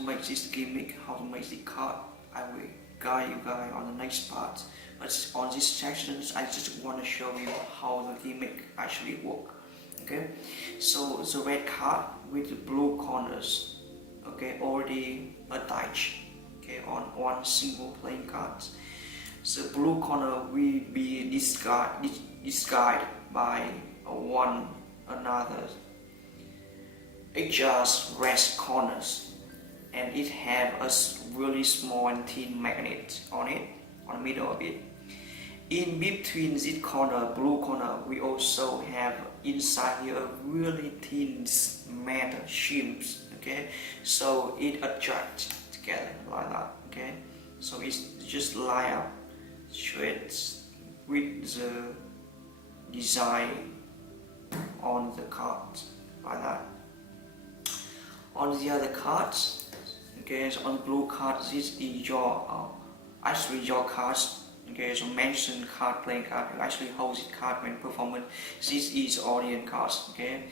to make this gimmick, how to make the card, I will guide you guys on the next part. But on this section, I just want to show you how the gimmick actually works. Okay, so the red card with the blue corners, okay, already attached, okay, on one single playing card. The blue corner will be disguised by one another adjust red corners, and it have a really small and thin magnet on it, on the middle of it. In between this corner, blue corner, we also have inside here a really thin metal shims, okay, so it adjusts together like that, okay, so it's just line up straight with the design on the card like that. On the other cards, okay, so on the blue card, this is your actually your cards, okay, so mention card, playing card, you actually hold the card when performing. This is audience cards, okay,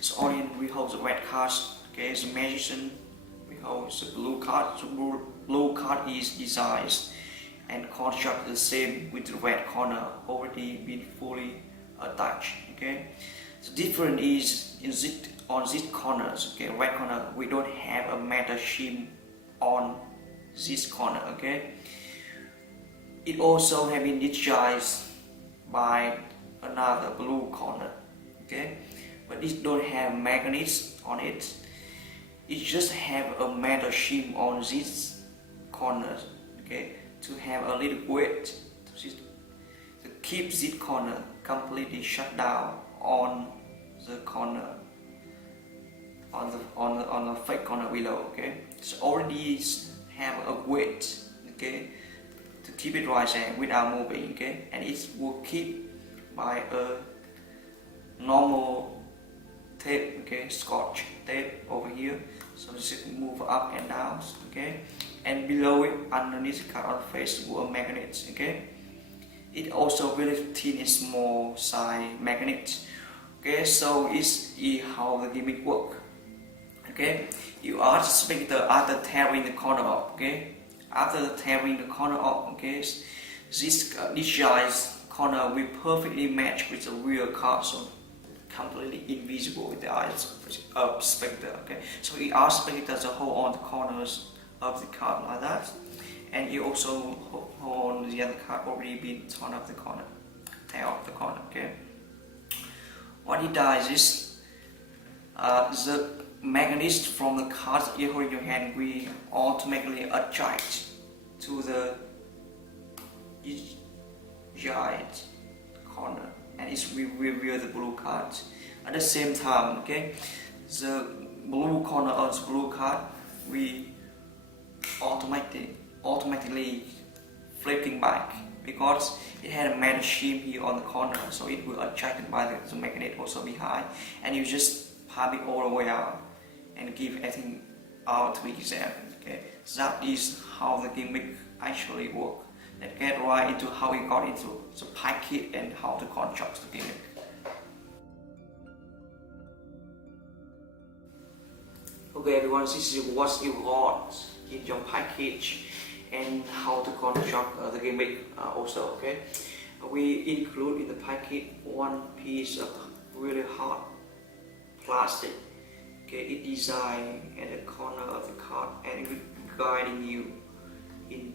so audience we hold the red cards, okay, so magician we hold the blue card. So blue card is designed and construct the same with the red corner already been fully attached, okay. The difference is in this, on these corners, okay, red corner, we don't have a metal shim on this corner, okay. It also has been digitized by another blue corner, okay, but it don't have magnets on it. It just have a metal shim on these corners, okay, to have a little weight to keep this corner completely shut down on the corner, on the fake corner below, okay. So already have a weight, okay, to keep it right there without moving, okay, and it will keep by a normal tape, okay, scotch tape over here, so this is move up and down, okay, and below it, underneath the card on the face, will a magnet, okay. It also really thin and small size magnet, okay. So it's how the gimmick work, okay. You are the spectator after tearing the corner off, okay. After tearing the corner off, okay, this disguised corner will perfectly match with the real card, so completely invisible with the eyes of spectator, okay. So you ask spectator to hold on the corners of the card like that, and you also hold on the other card already been torn off the corner, tear off the corner, okay. What it does is the magnet from the cards you hold in your hand will automatically adjust to the giant corner, and it will reveal the blue cards at the same time, okay. The blue corner of the blue card will automatically flipping back because it had a metal shim here on the corner, so it will attracted by the magnet also behind, and you just pop it all the way out and give everything out to exam, okay. That is how the gimmick actually works. Let's get right into how we got into the packet and how to construct the gimmick. Okay everyone, this is what you got in your package and how to construct the gimmick also, okay. We include in the packet one piece of really hard plastic, okay. It designed at the corner of the card and it will guiding you in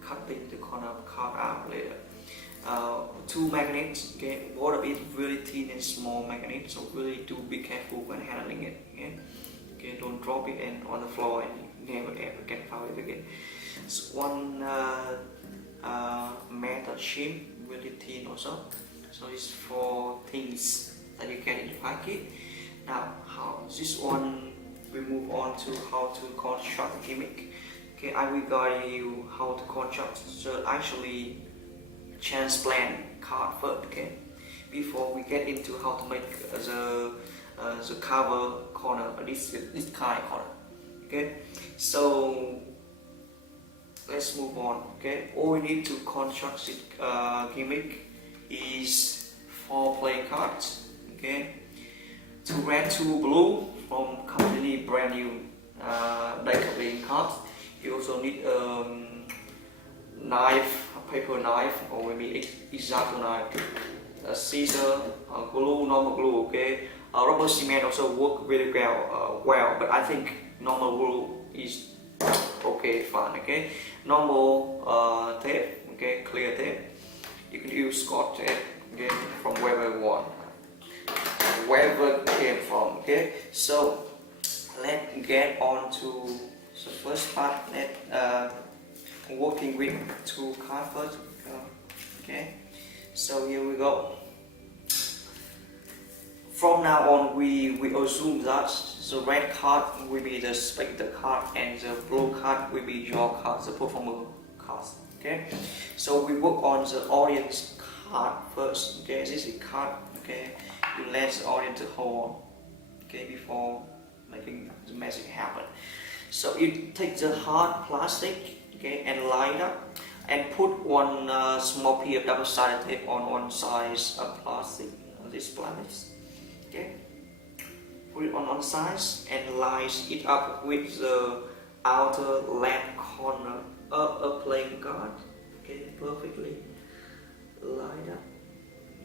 cutting the corner of the card out later. Two magnets, okay, both of it really thin and small magnets, so really do be careful when handling it, okay. Okay, don't drop it and on the floor and never ever get found it again. So one metal shim, really thin also. So it's 4 things that you get in the packet. Now, how this one, we move on to how to construct the gimmick. Okay, I will guide you how to construct the actually transplant card first. Okay, before we get into how to make the cover corner, this kind of corner. Okay, so let's move on. Okay, all we need to construct this gimmick is 4 playing cards. Okay, 2 red, 2 blue from completely brand new deck playing cards. You also need knife, a paper knife, or maybe exacto knife, a scissor, glue, normal glue. Okay, rubber cement also work really well, but I think normal glue is okay, fine. Okay, normal tape, okay, clear tape. You can use Scotch tape, okay, from wherever you want, wherever it came from. Okay, so let's get on to the first part. Working with two cards first. Okay, so here we go. From now on, we assume that the red card will be the spectator card and the blue card will be your card, the performer cards. Okay, so we work on the audience card first. Okay, this is card. Okay, you let the audience to hold on. Okay, before making the magic happen. So you take the hard plastic, okay, and line up, and put one small piece of double-sided tape on one side of plastic. This plastic. Okay, put it on one side and line it up with the outer left corner of a playing card. Okay, perfectly line up.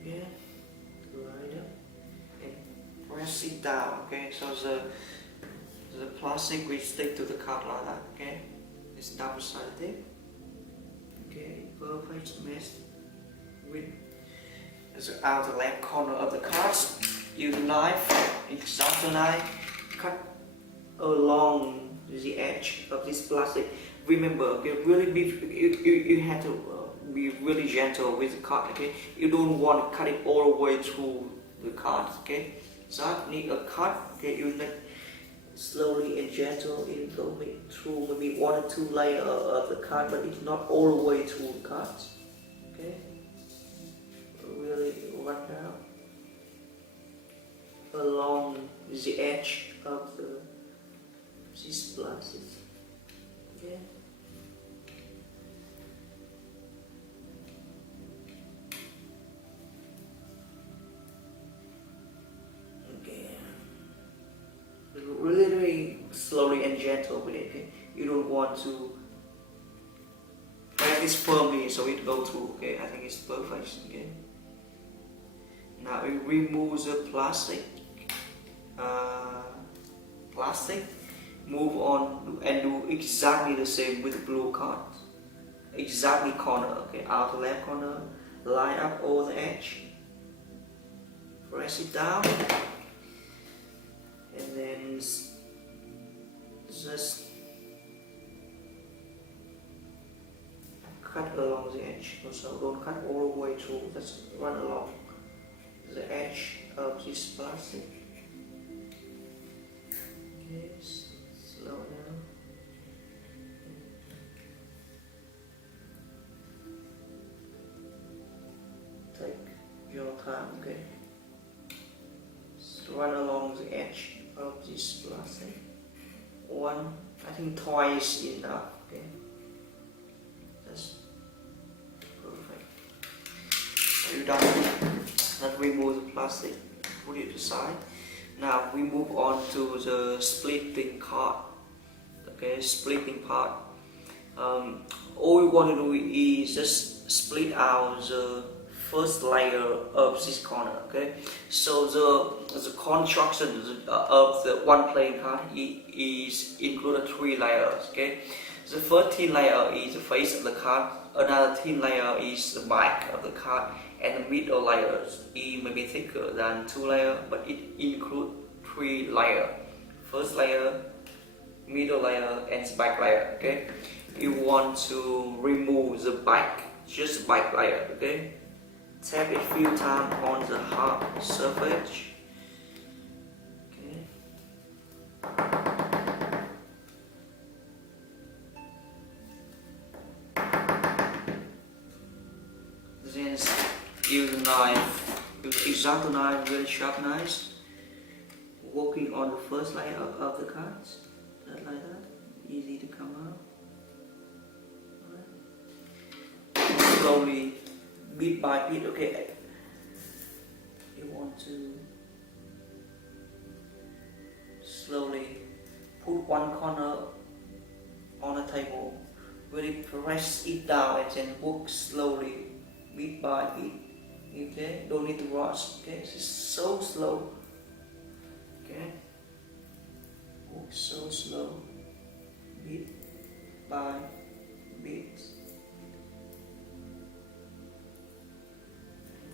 Okay, line up and press it down. Okay, so the plastic will stick to the card like that. Okay, it's double-sided tape. Okay, perfect match with the outer left corner of the cards. Use a knife, exacto knife, cut along the edge of this plastic. Remember, okay, really you have to be really gentle with the card. Okay, you don't want to cut it all the way through the card. Okay, so I need a cut. Okay, you let slowly and gentle it go through maybe 1 or 2 layers of the card, but it's not all the way through the cards. Okay, really run down along the edge of this plastic. Okay. Really slowly and gentle with it. Okay, you don't want to make this firmly so it go through. Okay, I think it's perfect. Okay, now we remove the plastic. Move on and do exactly the same with the blue card. Exactly corner. Okay, outer left corner, line up all the edge, press it down. And then just cut along the edge. Also, don't cut all the way through. Just run along the edge of this plastic. Okay, slow down. Take your time. Okay. So run along the edge of this plastic. I think twice enough. Okay, that's perfect. So you're done. Let's remove the plastic, put it aside. Now we move on to the splitting card. Okay, splitting part. All we want to do is just split out the first layer of this corner. Okay, so the construction of the one playing card is included 3 layers. Okay, the first thin layer is the face of the card, another thin layer is the back of the card, and the middle layers it may be thicker than 2 layers, but it includes 3 layers. First layer, middle layer, and the back layer. Okay, you want to remove the back, just the back layer. Okay, tap it a few times on the hard surface. Okay. Then use a knife, use exacto knife, very sharp knife, working on the first layer of the cards, like that, easy to come out. Right. Slowly, bit by bit. Okay, you want to slowly put one corner on the table, really press it down and then work slowly, bit by bit. Okay, don't need to rush. Okay, it's so slow. Okay, work so slow, bit by bit.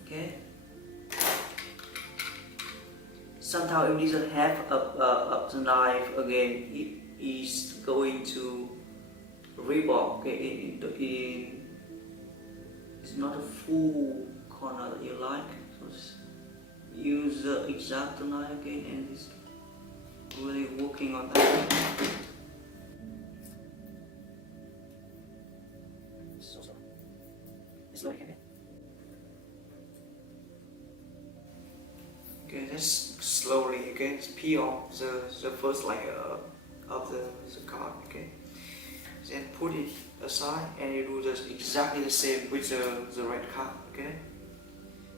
Okay. Sometimes if doesn't have up the knife again, it is going to rip off. Okay, it's not a full corner that you like. So use the exact knife again, and it's really working on that. So slowly, okay. Okay, just slowly, okay, peel off the first layer of the card, okay. Then put it aside and you do just exactly the same with the red card, okay.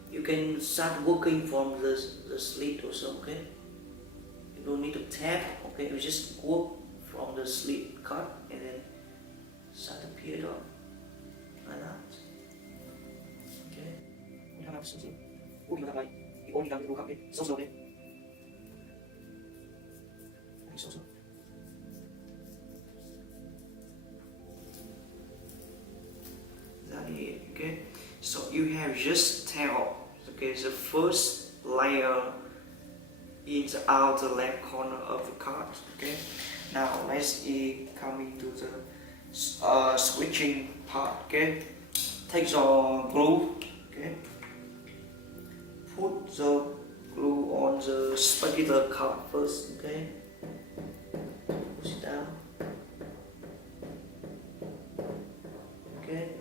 You can start working from the slit also, okay. You don't need to tap, okay, you just work from the slit card and then start to peel it off, like that. Okay. We have something. You only can look up it so slowly. So slow. That is it, okay? So you have just tail, okay, the first layer in the outer left corner of the card, okay? Now let's come into the switching part, okay? Take your glue, okay? Put the glue on the spaghetti card first, okay? Push it down. Okay.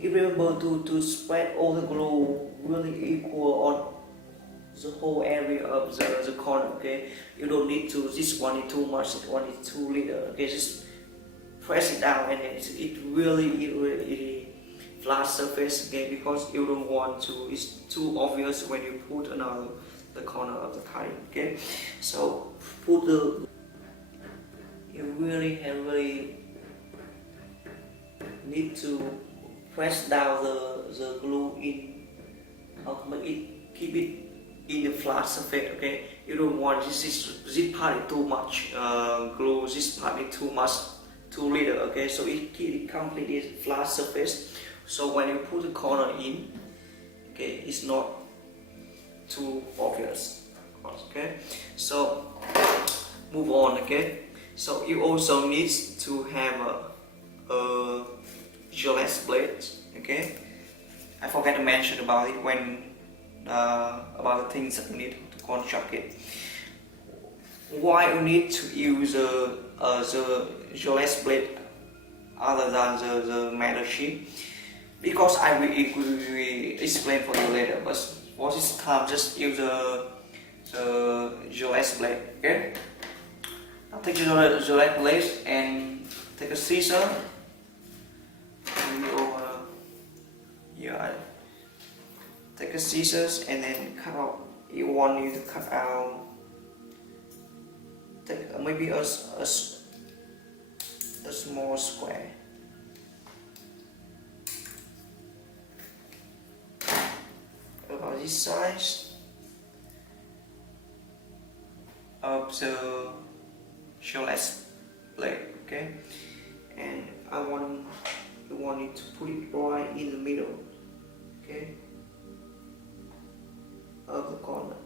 Remember to spread all the glue really equal on the whole area of the corner, okay? You don't need to, this one is too much, this one is too little, okay? Just press it down and it really flat surface, okay, because you don't want to, it's too obvious when you put the corner of the card, okay. So put you really need to press down the glue in, keep it in the flat surface, okay. You don't want this part is too much glue, this part is too little, okay. So it completely flat surface. So when you put the corner in, okay, it's not too obvious, okay. So move on, okay. So you also need to have a gillette blade, okay. I forgot to mention about it when about the things that you need to construct it. Why you need to use the gillette blade other than the metal sheet? Because I will explain for you later, but for this time just use the gillette blade, okay? Now take the gillette blade and take a scissor. Take a scissors and then cut out. You want you to cut out. Take maybe a small square. About this size of the gillette blade, okay, and you want it to put it right in the middle, okay, of the corner,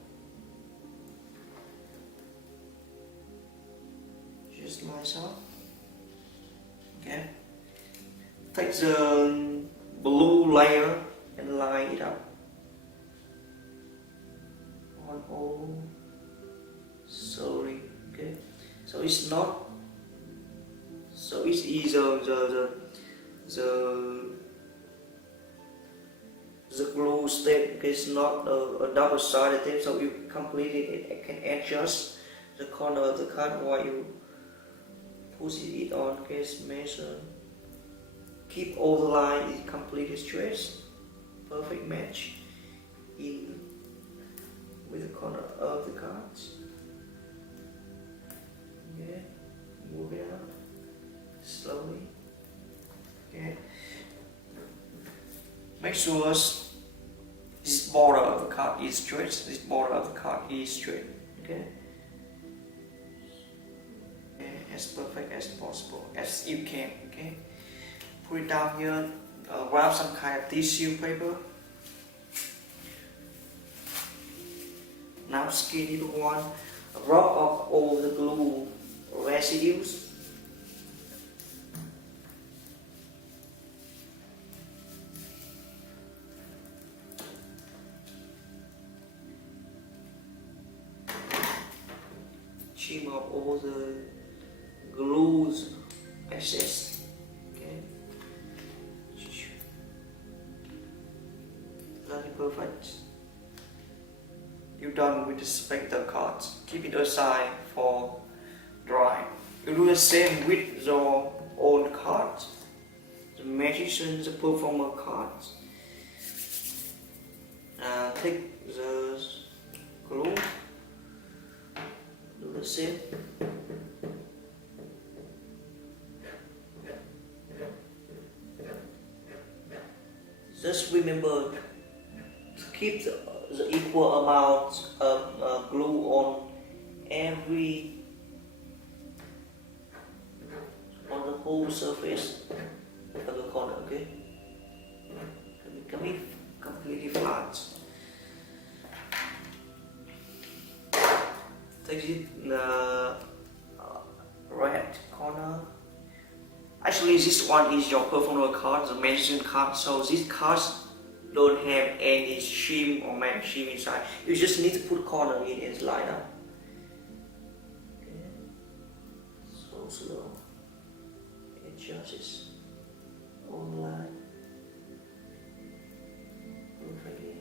just like so, okay. Take the blue layer and line it up on all slowly, okay. So it's not, so it's either the glue tape, okay, it's not a double-sided tape, so you completely it can adjust the corner of the card while you push it on, okay. Measure, keep all the lines completely straight, perfect match in with the corner of the cards. Okay, move it out slowly. Okay, make sure this border of the card is straight. This border of the card is straight. Okay. As perfect as possible, as you can. Okay, put it down here. Grab some kind of tissue paper. Now skin it one. Rub off all the glue residues. Trim off all the glues excess. Okay, that's perfect. You're done with the spectre cards. Keep it aside for dry. You do the same with your own cards, the magician, the performer cards. Take the glue. Do the same. Just remember to keep the equal amount of glue on the whole surface of the corner. Okay, becoming completely flat. Take it the red corner. Actually, this one is your performer card, the magician card. So these cards don't have any shim or magic shim inside. You just need to put corner in and slide up. Okay. So slow. Adjust this online. Perfectly.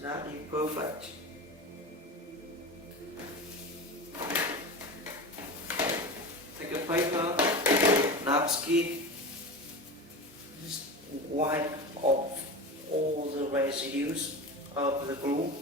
That is perfect. Take a paper, napkin, just wipe off all the residues of the glue.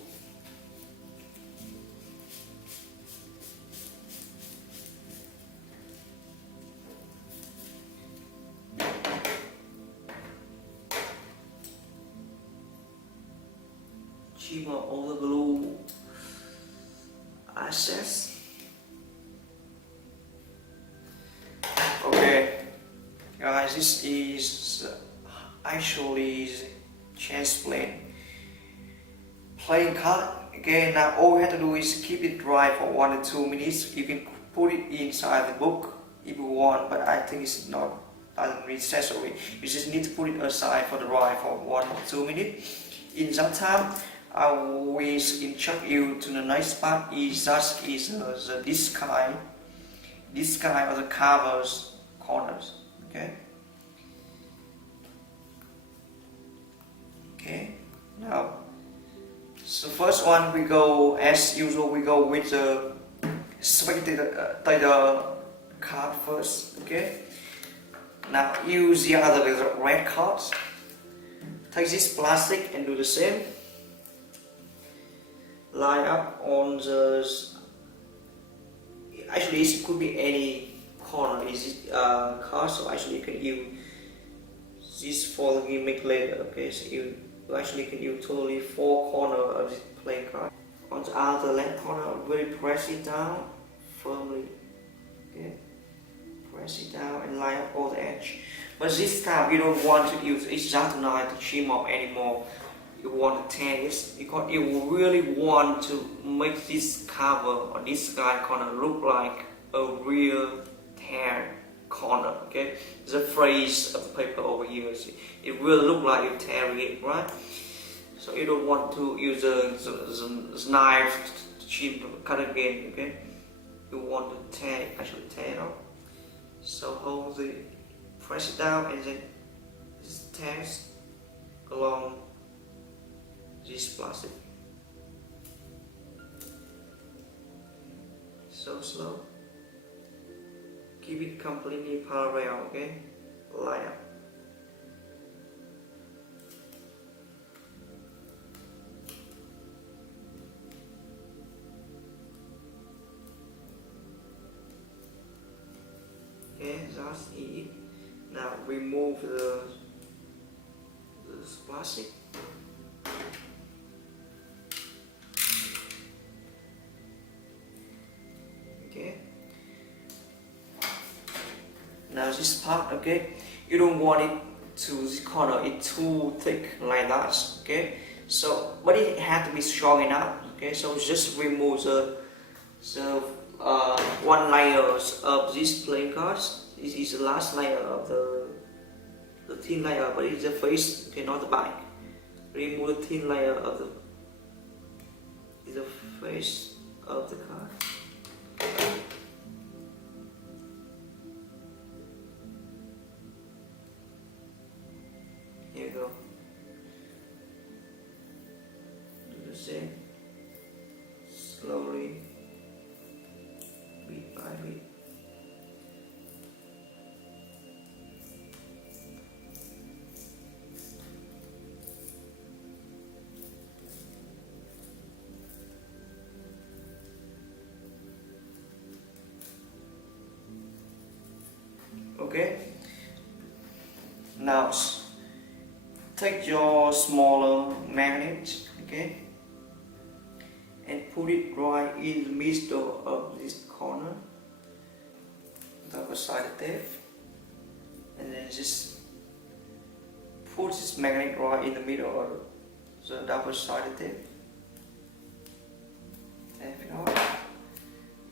Trim up all the glue excess. Okay, guys, this is actually chance playing card. Again, now all you have to do is keep it dry for 1 to 2 minutes. You can put it inside the book if you want, but I think it's not necessary. You just need to put it aside for the dry for 1 to 2 minutes. In that time, I will instruct you to the next part. This kind of the covers corners. Okay, now so first one we go, as usual, we go with the spectator card first. Okay, now use the other red cards. Take this plastic and do the same. Line up on the, actually it could be any corner is it card, so actually you can use this for the gimmick later. Okay, so you actually can use totally 4 corners of this playing card. On the other left corner, really press it down firmly. Okay, press it down and line up all the edge. But this time you don't want to use exact knife to trim up anymore. You want to tear this because you really want to make this cover or this guy corner look like a real tear corner. Okay, the phrase of the paper over here, it will look like you're tearing it, right? So you don't want to use the knife to trim, cut again. Okay, you want to tear it off. So hold the, press it down and then just tears along this plastic. So slow. Keep it completely parallel, okay? Line up. Okay, that's it. Now remove the plastic. Okay. Now this part, okay, you don't want it to this corner, it's too thick like that, okay. So, but it has to be strong enough, okay. So just remove the one layer of these playing cards. This is the last layer of the thin layer, but it's the face, okay, not the back. Remove the thin layer of the face of the card. Here you go. Do the same. Slowly, bit by bit. Okay. Now take your smaller magnet, okay, and put it right in the middle of this corner, double-sided tape, and then just put this magnet right in the middle of the double-sided tape. Tape it off.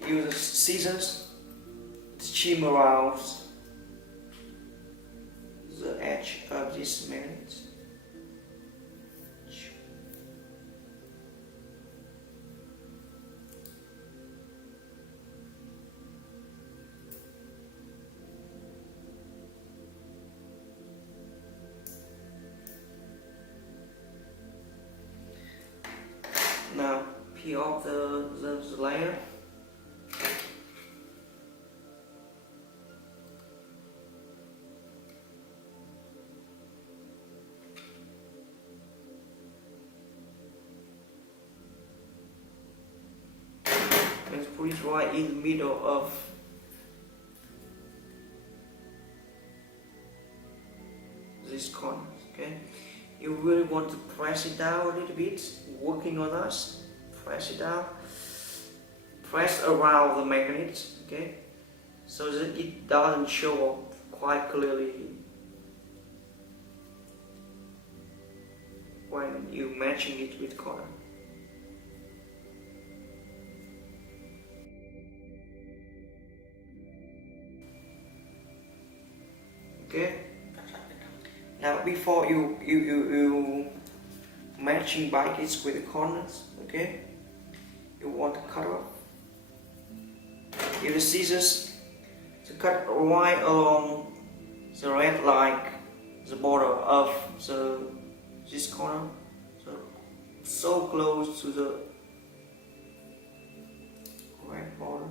Use scissors to trim around the edge of this magnet. Now peel off the layer. Let's put it right in the middle of this corner, okay? You really want to press it down a little bit, working on us. Press it down. Press around the magnet, okay? So that it doesn't show up quite clearly when you're matching it with color. Okay. Now before you matching buckets with the corners, okay, you want to cut off. Use the scissors to cut right along the red, like the border of this corner, so close to the red border.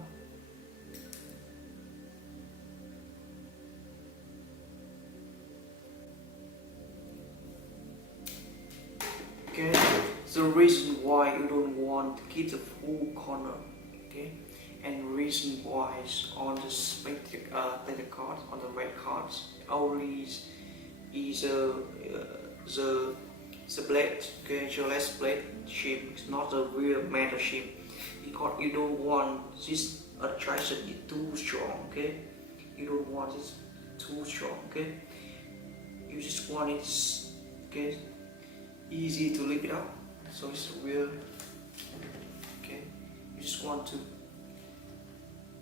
Okay, the reason why you don't want to keep the full corner, okay, and reason why is on the Smagic letter cards, on the red cards, only is the blade, okay, gelatin blade shape. It's not a real metal shape, because you don't want this attraction is too strong, okay. You don't want it too strong, okay. You just want it, okay, easy to lift it up, so it's real, okay. You just want to,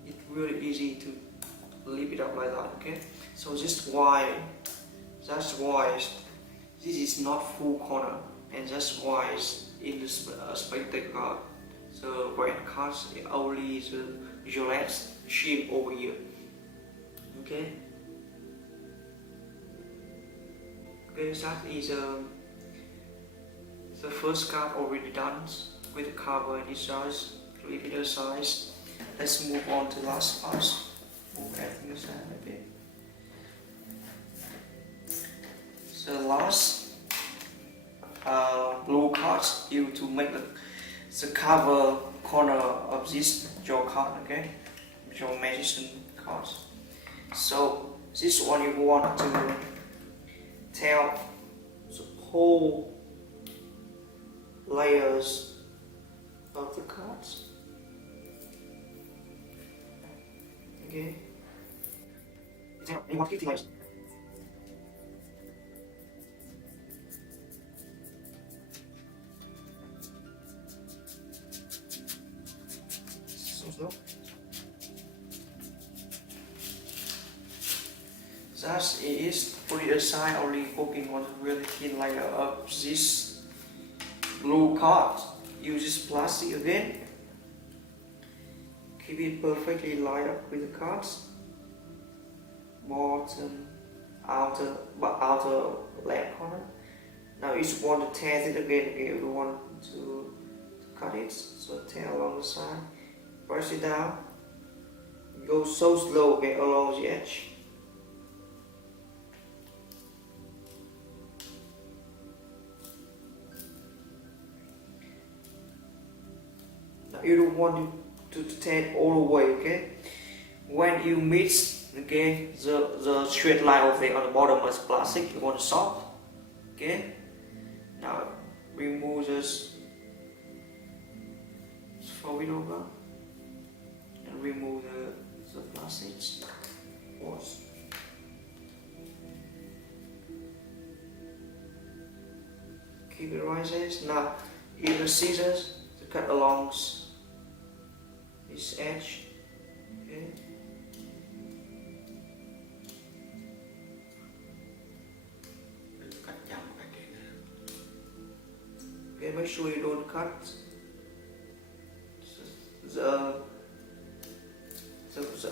it's really easy to lift it up like that, okay. So that's why this is not full corner, and that's why it's in the Smagic card. So red cards only the gelatin shape over here, okay. Okay, that is the first card already done with the cover and the size, repeater size. Let's move on to the last part. Move everything aside a bit. So last blue cards you to make the cover corner of this draw card, okay? Draw magician cards. So this one you want to tell the whole layers of the cards. Okay. You want 50 layers. So slow. That is put it aside, only working on a really thin layer of this blue card. Use this plastic again. Keep it perfectly lined up with the cards. Bottom, outer left corner. Now you just want to test it again. Okay, we want to cut it. So tear along the side. Press it down. Go so slow, okay, along the edge. Now you don't want to tear it all the way, okay? When you mix, okay, the straight line of it on the bottom is plastic, you want to soft, okay? Now remove this fold it over and remove the plastics. Pause. Keep it right there. Now use the scissors to cut along this edge. Okay. Okay, make sure you don't cut the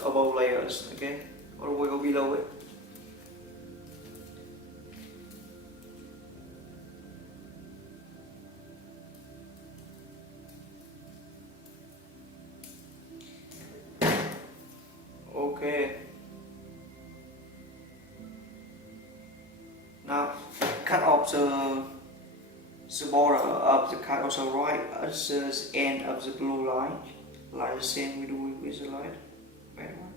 above layers, okay, or we go below it. Okay. Now cut off the border of the card also right at the end of the blue line, like the same we do with the light red one.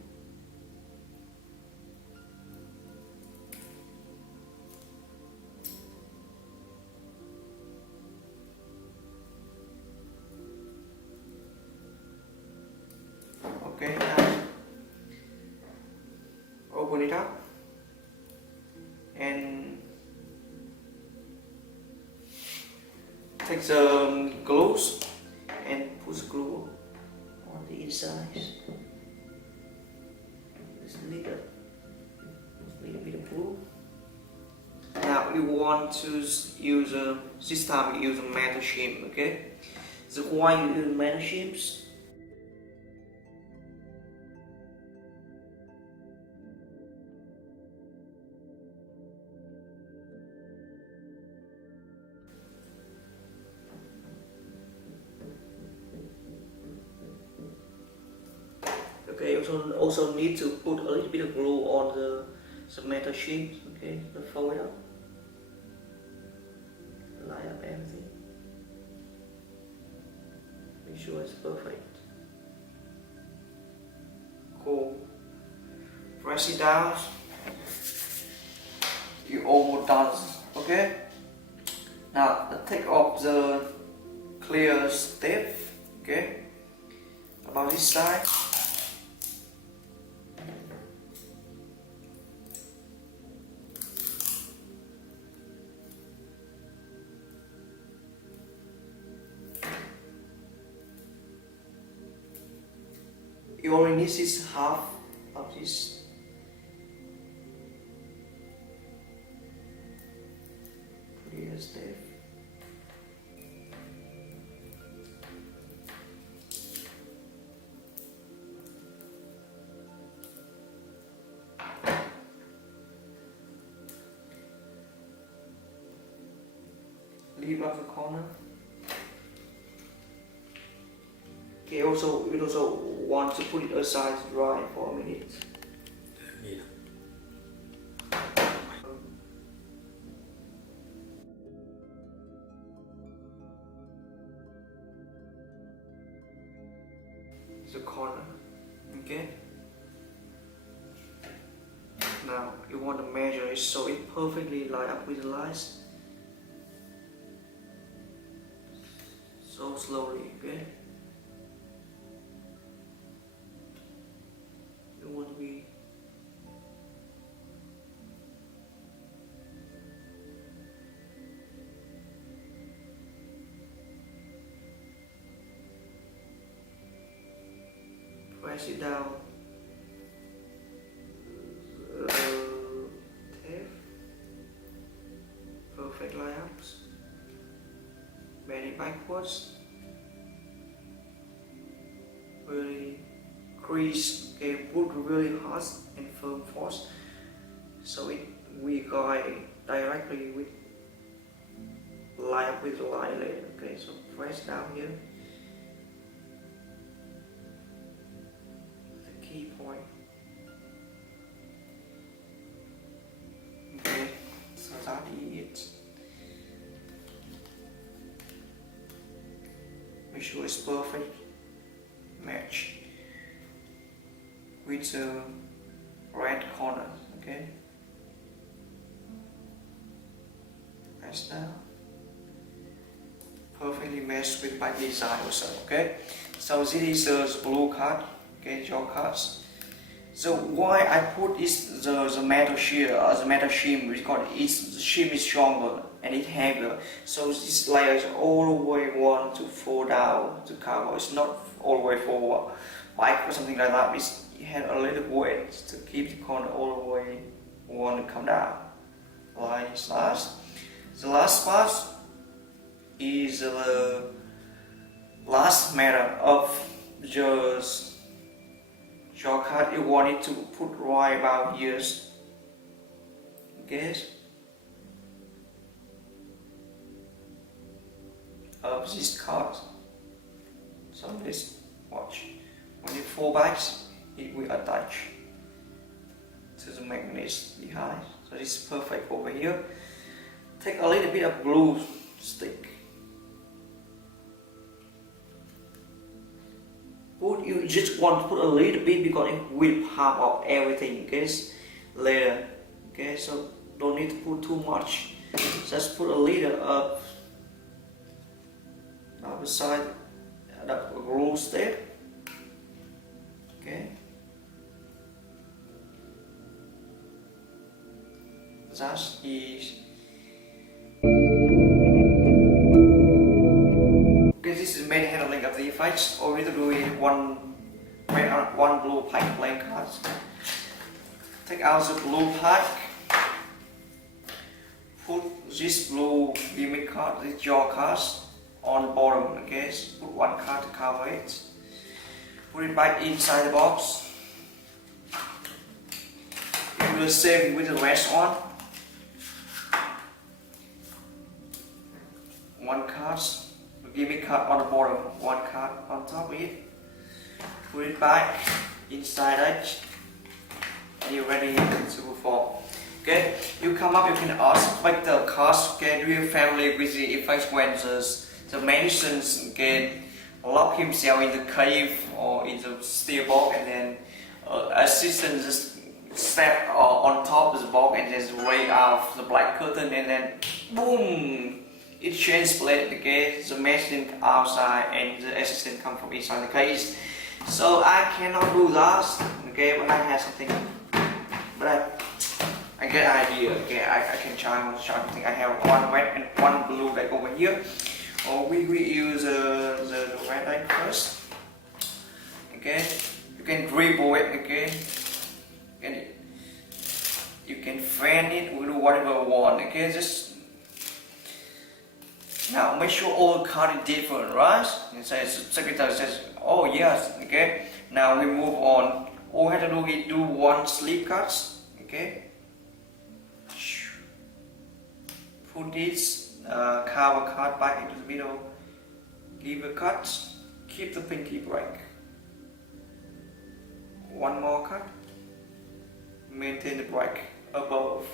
Okay, now open it up and take the glues and put the glue on the inside. Just a little bit of glue. Now you want to use this time you use a metal shim, okay? So why you use metal shims? Okay, also need to put a little bit of glue on the metal sheet. Okay, fold it up, line up everything, make sure it's perfect. Cool. Press it down. You almost done. Okay. Now take off the clear tape. Okay. About this side. You only need this half of this. Clear tape. Leave out the corner. Okay, you also want to put it aside to dry for a minute. Yeah. The corner, okay? Now you want to measure it so it perfectly line up with the lines. So slowly, okay? You want to be press it down. Tape. Perfect layouts. Bend it backwards. Really crease. Okay, put really hard and firm force so we guide directly with line up with the line later. Okay, so press down here. The key point. Okay, so that is it. Make sure it's perfect match with the red corner. Okay, press down. Perfectly matched with my design also. Okay, so this is the blue card. Okay, your cards. So why I put is the metal shear, the metal shim, because its shim is stronger and it heavier. So this layer is all the way want to fall down to cover. It's not all the way forward, back or something like that. It had a little weight to keep the corner all the way want to come down. Like last. The last part is the last matter of just your card. You want it to put right about here. Okay, of this card. So this watch, when it fall back, it will attach to the magnet behind. So this is perfect over here. Take a little bit of glue stick. You just want to put a little bit because it will pop up everything, okay, later. Okay, so don't need to put too much. Just put a little of beside the glue stick. Okay, that is. Okay, this is the main handling of the effects. All we need to do is one blue pack blank card. Take out the blue pack. Put this blue gimmick card, this jaw cards, on the bottom. Okay, so put one card to cover it. Put it back inside the box. Do the same with the rest one. One card. Give me card on the bottom, one card on top of it. Put it back inside it, and you're ready to perform. Okay, you come up, you can aspect the cards. Okay, do you family with the effects when the mansions can lock himself in the cave or in the steel box, and then assistant just step on top of the box and just raise off the black curtain, and then boom. It changes plate, okay, the machine outside and the assistant come from inside the case. So I cannot do that, okay, but I have something, but I get an idea, okay, I can try something. I have one red and one blue like over here. Or we use the red light first, okay, you can dribble it, okay, and you can fan it, we do whatever you want, okay, just now make sure all card is different, right? And says secretary says, oh yes, okay. Now we move on. All we have to do is do one sleeve cards, okay. Put this cover card back into the middle. Give a cut. Keep the pinky break. One more cut. Maintain the break above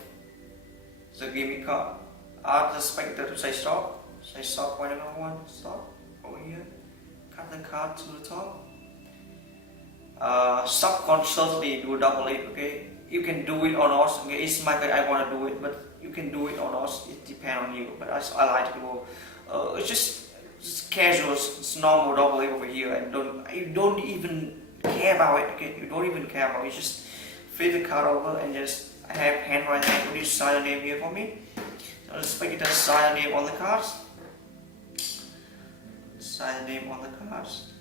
the gimme card. Add the spectre to say stop. Say stop whenever I want. Stop over here. Cut the card to the top. Stop consciously, do double it, okay? You can do it or not. Okay, it's my way. I want to do it, but you can do it or not. It depends on you. But I like to go. It's just casual. It's normal double over here, and you don't even care about it. Okay, you don't even care about it. You just flip the card over and just have hand right there. Could you sign your name here for me? So let's make it a sign your name on the cards. Sign the name on the cards.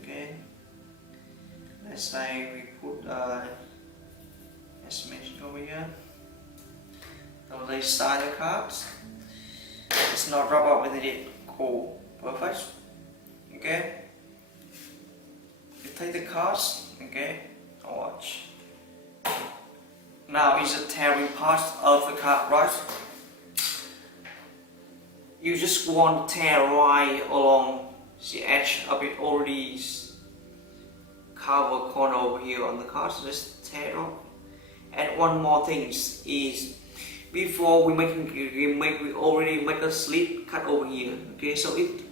Okay. Let's say we put Smagic over here. So they sign the cards. It's not drop out with it. Cool. Perfect. Okay. You take the cards. Okay. Watch. Now is the tearing part of the card, right? You just want to tear right along the edge of it already cover corner over here on the card, so just tear it off. And one more thing is before we already make a slit cut over here. Okay, so it's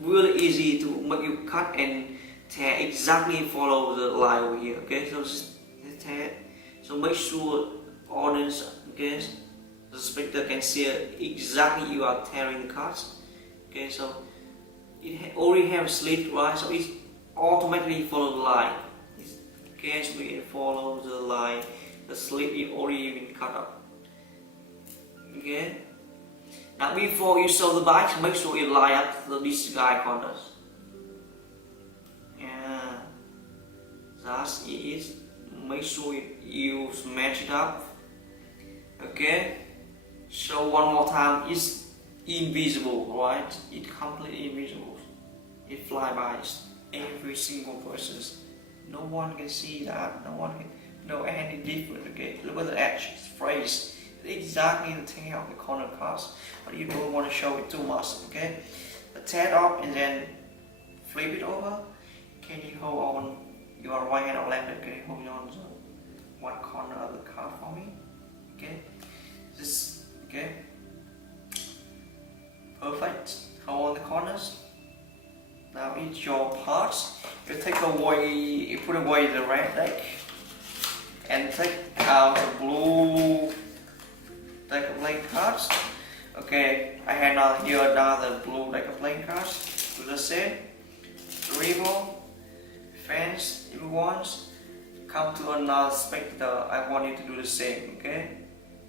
really easy to make you cut and tear exactly follow the line over here. Okay, so just tear. So make sure audience, okay, the spectator can see exactly you are tearing the cards. Okay, so it already have a slit, right? So it automatically follow the line. Okay, so it follows the line. The slit is already been cut up. Okay. Now before you sew the back, make sure you line up these guy corners. Yeah, that's it. Make sure you match it up. Okay. So one more time, it's invisible, right? It's completely invisible. It fly by every single person. No one can see that. No one can know any different. Okay, look at the edge, it's phrase. Exactly the tail of the corner cards, but you don't want to show it too much. Okay, tear it up and then flip it over. Can you hold on your right hand or left hand? Can you hold on the one corner of the card for me? Okay, this okay. Perfect. Hold on the corners. Now it's your parts. You take away, you put away the red deck, and take out the blue deck of playing cards. Okay, I have now here another blue deck of playing cards. Do the same. Dribble, fence, if you want. Come to another spectator. I want you to do the same. Okay,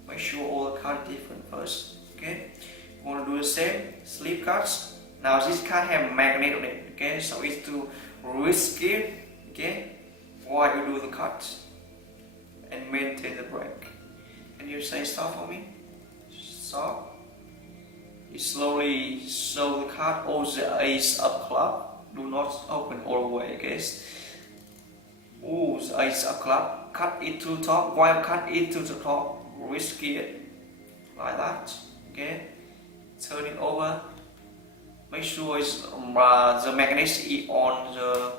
make sure all the cards different first. Okay, you want to do the same. Sleeve cards. Now this card have magnet on it. Okay, so it's too risky. Okay, while you do the cards and maintain the break. Can you say stop for me? Stop. You slowly show the card or the ace of club. Do not open all the way, okay? Oh, the ace of club. Cut it to the top. While cut it to the top, risky it like that. Okay. Turn it over. Make sure it's the magnet is on the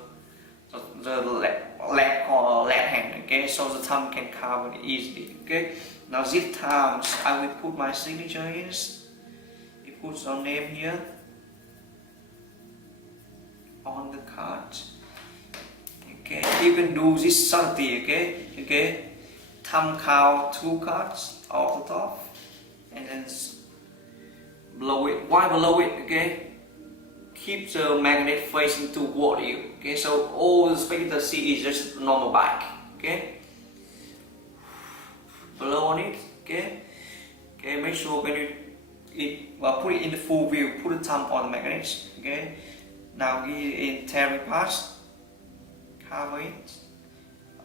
left hand. Okay, so the thumb can cover it easily. Okay. Now this time I will put my signature in. You put some name here on the card. Okay, you can do this subtlety. Okay, okay. Thumb count 2 cards off the top, and then below it. Why below it? Okay. Keep the magnet facing toward you. Okay, so all the spectator see is just normal back. Okay. Below on it. Okay. Okay. Make sure when you put it in the full view, put the thumb on the magnet. Okay. Now give it in tearing parts. Cover it.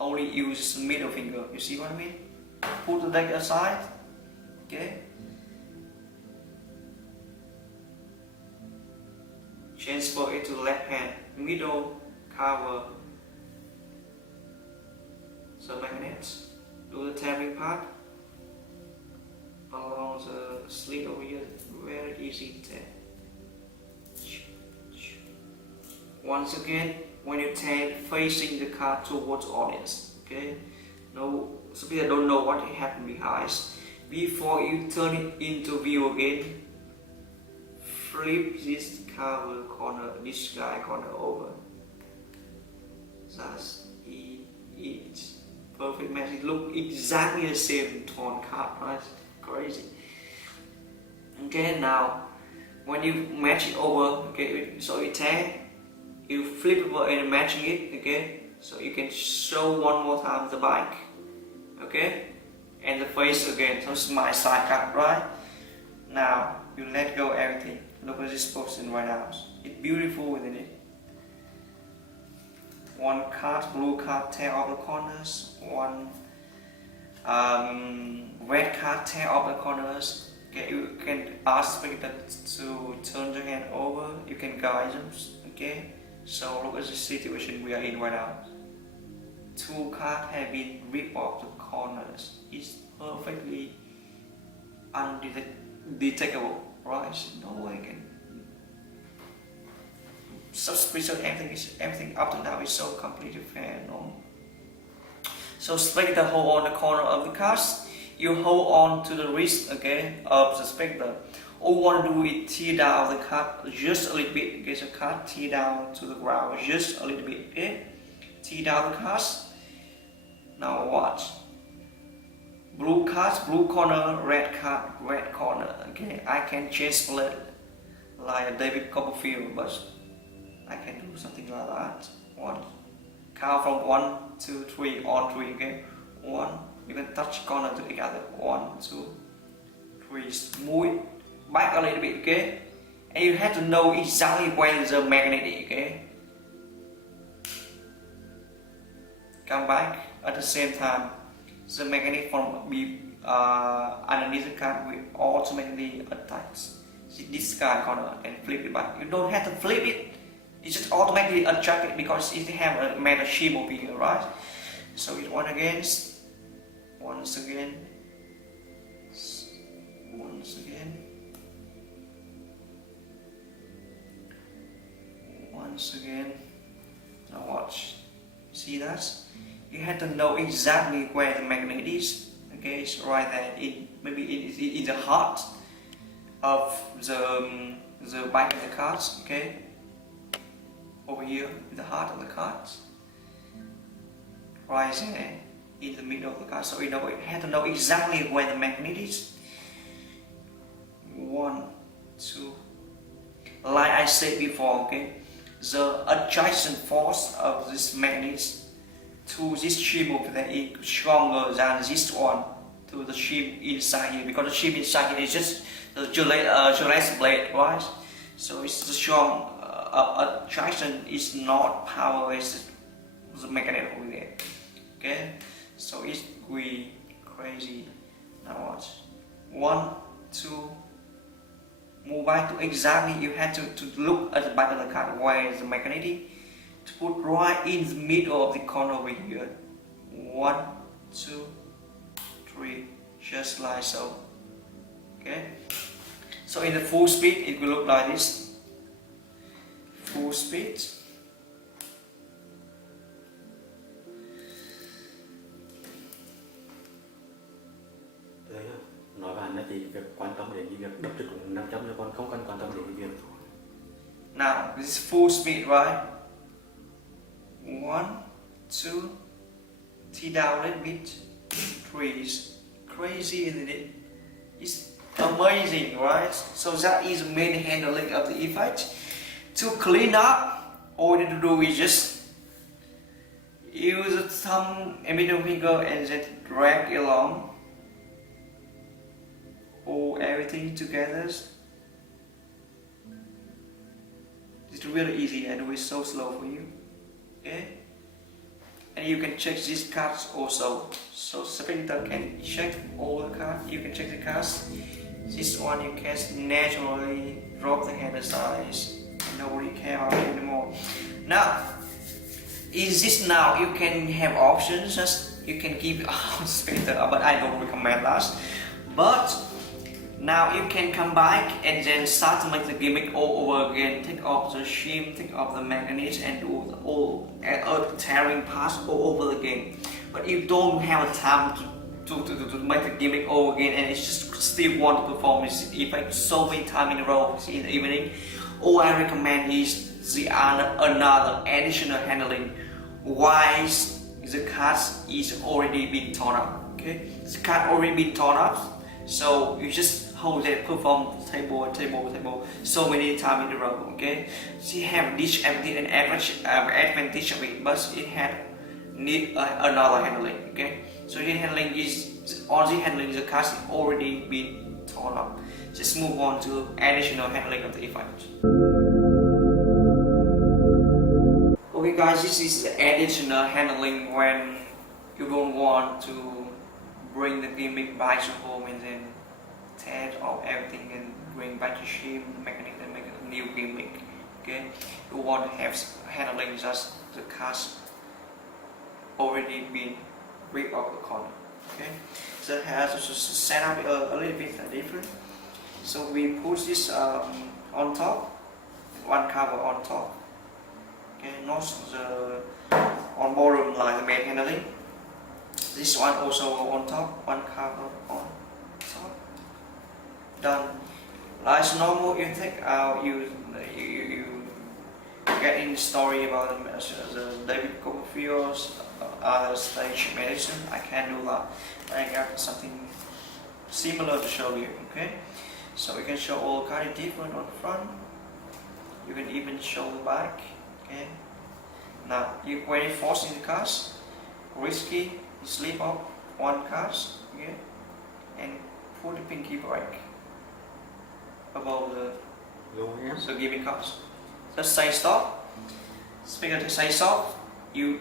Only use middle finger. You see what I mean? Put the deck aside. Okay. Transfer it to the left hand. Middle cover the magnets. Do the tearing part along the slit over here. Very easy to tear. Once again, when you tear, facing the card towards audience. Okay. No, some people don't know what happened behind. Before you turn it into view again, flip this cover corner, this guy corner over. That's it. perfect match. It look exactly the same tone card, right? Crazy. Okay, now when you match it over, okay, so you take, you flip it over and matching it, okay, so you can show one more time the bike, okay, and the face again. So it's my side card, right? Now you let go everything. Look at this position right now. It's beautiful, isn't it? One card, blue card, tear off the corners. One red card, tear off the corners. Okay, you can ask spectator to turn your hand over. You can guide them. Okay, so look at the situation we are in right now. Two cards have been ripped off the corners. It's perfectly undetectable, right? No way can. So special, everything up to now is so completely fair, no? So spectator hold on the corner of the cards. You hold on to the wrist, okay, of the spectator. All you want to do is tear down the card just a little bit. Okay, so card tear down to the ground just a little bit. Okay, tear down the cards. Now watch. Blue cards, blue corner, red card, red corner. Okay, I can change split like David Copperfield, but I can do something like that. One, count from 1, 2, 3 on 3. Okay, one. You can touch corner to each other. 1, 2, 3. Move it back a little bit. Okay, and you have to know exactly where the magnet is. Okay, come back at the same time. The magnet from underneath the card will automatically attach this card corner and flip it back. You don't have to flip it. It just automatically adjust it because it have a metal shim over here, right? So it once again, once again. Now watch. See that? You have to know exactly where the magnet is. Okay, it's right there. Maybe in the heart of the back of the cards. Okay. Over here, in the heart of the cards, right there, in the middle of the card. So you have to know exactly where the magnet is. 1, 2. Like I said before, okay, the adjacent force of this magnet to this shim over there is stronger than this one to the shim inside here, because the shim inside here is just the gelatin blade, right? So it's the strong. Attraction is not power, it's the magnet over there. Okay, so it's really crazy. Now watch. 1, 2. Move back to exactly. You have to look at the back of the card where is the magnet to put right in the middle of the corner over here. 1, 2, 3, just like so. Okay. So in the full speed, it will look like this. Full speed. Nói với anh là chỉ việc quan tâm đến cái việc đập trực 500 thôi, con không cần quan tâm đến cái việc. Now this is full speed, right? 1, 2. T down a little bit. 3. Crazy, isn't it? It's amazing, right? So that is the main handling of the effect. To clean up, all you need to do is just use the thumb and middle finger and then drag it along. Hold everything together. It's really easy. I do it so slow for you. Okay? And you can check these cards also. So spectator can check all the cards. You can check the cards. This one you can naturally drop the hand aside. Nobody care about it anymore. Now, is this now you can have options, just you can keep out spectator, but I don't recommend that. But now you can come back and then start to make the gimmick all over again. Take off the shim, take off the magnet, and do the all tearing parts all over the game. But you don't have time to make the gimmick all again, and it's just still want to perform this effect so many times in a row in the evening. All I recommend is another additional handling. Why the card is already been torn up. Okay, the card already been torn up, so you just hold it, perform table so many times in a row. Okay, she have disadvantage and advantage of it, but it had need another handling. Okay, so the handling is all the handling the card is already been torn up. Just move on to additional handling of the effect. Okay guys, this is the additional handling when you don't want to bring the gimmick back to home and then tear off everything and bring back to ship the mechanic and make a new gimmick. Okay, you want to have handling just the cast already been ripped off the corner. Okay, so it has to set up a little bit different. So we put this on top, one cover on top. Okay, not the on bottom like the main handling. This one also on top, one cover on top. Done. Like normal, you take out you get in the story about the David Copperfield's other stage medicine. I can't do that. I got something similar to show you. Okay, so you can show all kind of different on the front. You can even show the back. Okay. Now you when you force in the cast, risky, you slip off one cast, okay, and put the pinky break above the giving cast. Just say stop. Speaking to say stop, you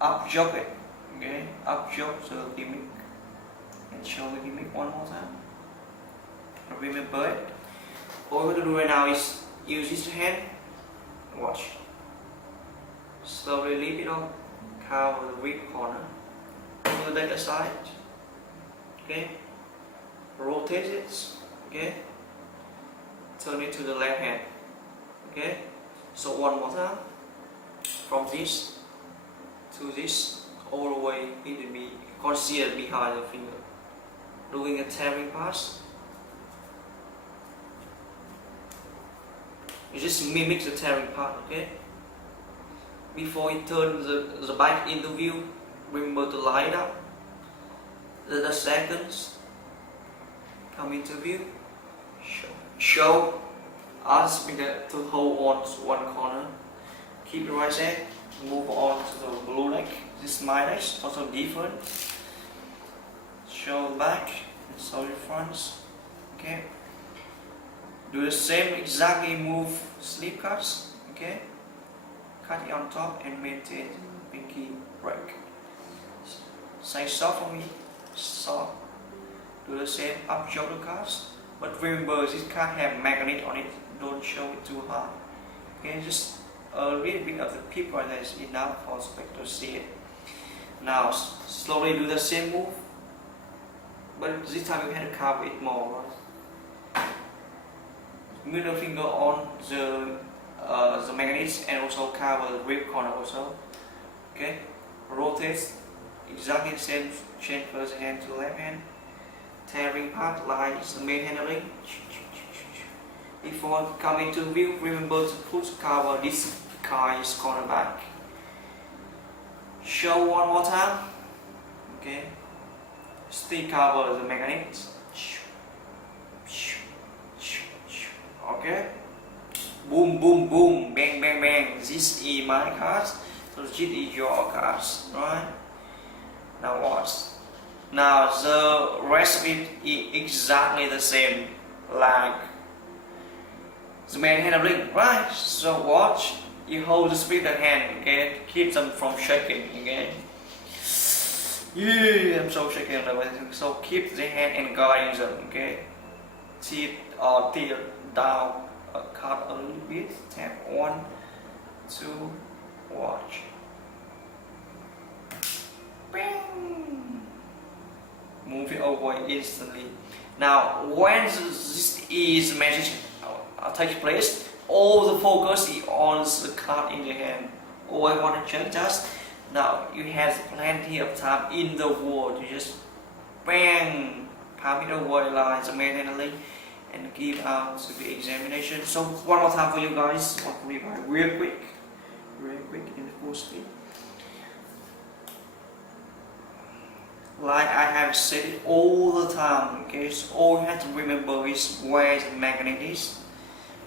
up jog it, okay, up jog the gimmick and show the gimmick one more time. Remember it. All we're going to do right now is use this hand. Watch. Slowly leave it on, cover the weak corner, move it aside, okay, rotate it, okay, turn it to the left hand, okay, so one more time, from this to this, all the way it will be concealed behind the finger, doing a tearing pass. You just mimic the tearing part, okay? Before you turn the back into view, remember to line up. The seconds come into view. Show us to hold on to one corner. Keep it right there. Move on to the blue leg. This is my leg, also different. Show the back and show the fronts. Okay. Do the same exactly move slip cuts. Okay. Cut it on top and maintain pinky break. Say soft for me, soft. Do the same up shoulder cuts. But remember, this card have magnet on it. Don't show it too hard. Okay, just a little bit of the pip right there is enough for spectator to see it. Now slowly do the same move, but this time you have to cover it more. Right? Middle finger on the magnet and also cover the rib corner also. Okay, rotate exactly the same, change first hand to left hand. Tearing part like the main handling. Before coming to view, remember to put cover this guy's corner back. Show one more time. Okay, still cover the magnet. Okay. Boom, boom, boom, bang, bang, bang. This is my card, so this is your cards, right? Now watch. Now the rest of it is exactly the same, like the main handling, right? So watch. You hold the speaker hand, okay? Keep them from shaking, okay? Yeah, I'm so shaking. So keep the hand and guiding them, okay? Tip or tear down. Cut a little bit, tap 1, 2, watch. Bing! Move it over instantly. Now, when this is magic takes place, all the focus is on the card in your hand. All I want to check just now you have plenty of time in the world to just bang, palm it over like the main handling and give out to the examination. So one more time for you guys, real quick in the full speed. Like I have said it all the time, okay? So all you have to remember is where the magnet is,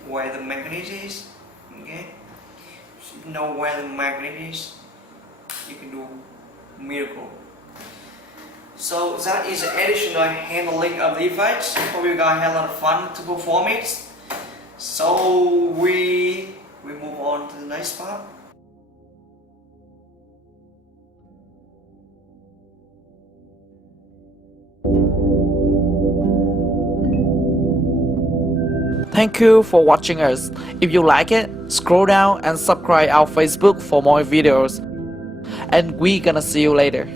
where the magnet is, okay? So if you know where the magnet is, you can do miracle. So that is the additional handling of the effects. Hope you guys had a lot of fun to perform it. So we move on to the next part. Thank you for watching us. If you like it, scroll down and subscribe our Facebook for more videos. And we're gonna see you later.